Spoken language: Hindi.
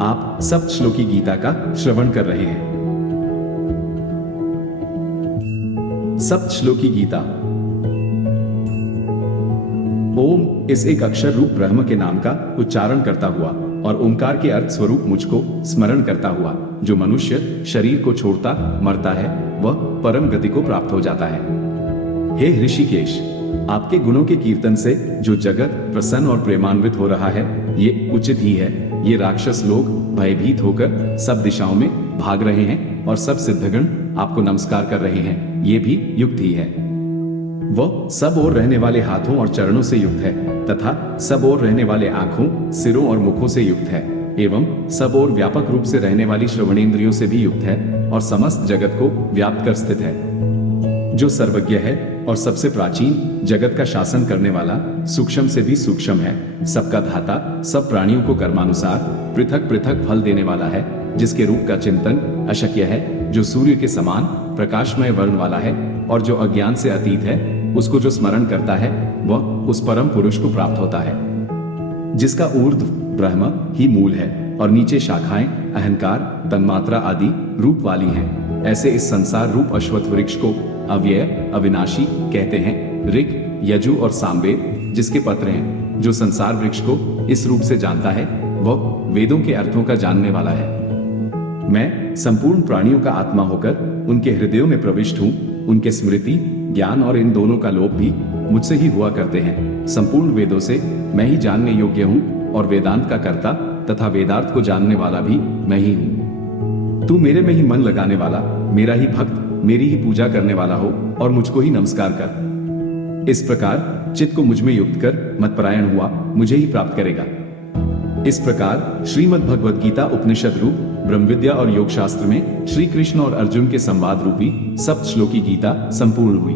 आप सप्त श्लोकी गीता का श्रवण कर रहे हैं। सप्त श्लोकी गीता। ओम इस एक अक्षर रूप ब्रह्म के नाम का उच्चारण करता हुआ और ओंकार के अर्थ स्वरूप मुझको स्मरण करता हुआ जो मनुष्य शरीर को छोड़ता मरता है वह परम गति को प्राप्त हो जाता है। हे ऋषिकेश, आपके गुणों के कीर्तन से जो जगत प्रसन्न और प्रेमान्वित हो रहा है ये उचित ही है। ये राक्षस लोग भयभीत होकर सब दिशाओं में भाग रहे हैं और सब सिद्धगण आपको नमस्कार कर रहे हैं, ये भी युक्त ही है। वह सब ओर रहने वाले हाथों और चरणों से युक्त है तथा सब ओर रहने वाले आंखों, सिरों और मुखों से युक्त है एवं सब ओर व्यापक रूप से रहने वाली श्रवणेंद्रियों से भी युक्त है और समस्त जगत को व्याप्त कर स्थित है। जो सर्वज्ञ है और सबसे प्राचीन, जगत का शासन करने वाला, सूक्ष्म से भी सूक्ष्म है, सबका धाता, सब प्राणियों को कर्मानुसार पृथक पृथक फल देने वाला है, जिसके रूप का चिंतन अशक्य है, जो सूर्य के समान प्रकाशमय वर्ण वाला है और जो अज्ञान से अतीत है, उसको जो स्मरण करता है वह उस परम पुरुष को प्राप्त होता है। जिसका ऊर्ध्व ब्रह्म ही मूल है और नीचे शाखाएं अहंकार, तन्मात्रा आदि रूप वाली हैं। ऐसे इस संसार रूप अश्वत्थ वृक्ष को अव्यय अविनाशी कहते हैं। ऋग, यजु और सामवेद जिसके पत्र हैं, जो संसार वृक्ष को इस रूप से जानता है वह वेदों के अर्थों का जानने वाला है। मैं संपूर्ण प्राणियों का आत्मा होकर उनके हृदयों में प्रविष्ट हूँ। उनके स्मृति, ज्ञान और इन दोनों का लोप भी मुझसे ही हुआ करते हैं। संपूर्ण वेदों से मैं ही जानने योग्य हूँ और वेदांत का कर्ता तथा वेदार्थ को जानने वाला भी मैं ही हूँ। तू मेरे में ही मन लगाने वाला, मेरा ही भक्त, मेरी ही पूजा करने वाला हो और मुझको ही नमस्कार कर। इस प्रकार चित्त को मुझ में युक्त कर मतपरायण हुआ मुझे ही प्राप्त करेगा। इस प्रकार श्रीमद् भगवद गीता उपनिषद रूप ब्रह्म विद्या और योग शास्त्र में श्री कृष्ण और अर्जुन के संवाद रूपी सप्त श्लोकी गीता संपूर्ण हुई।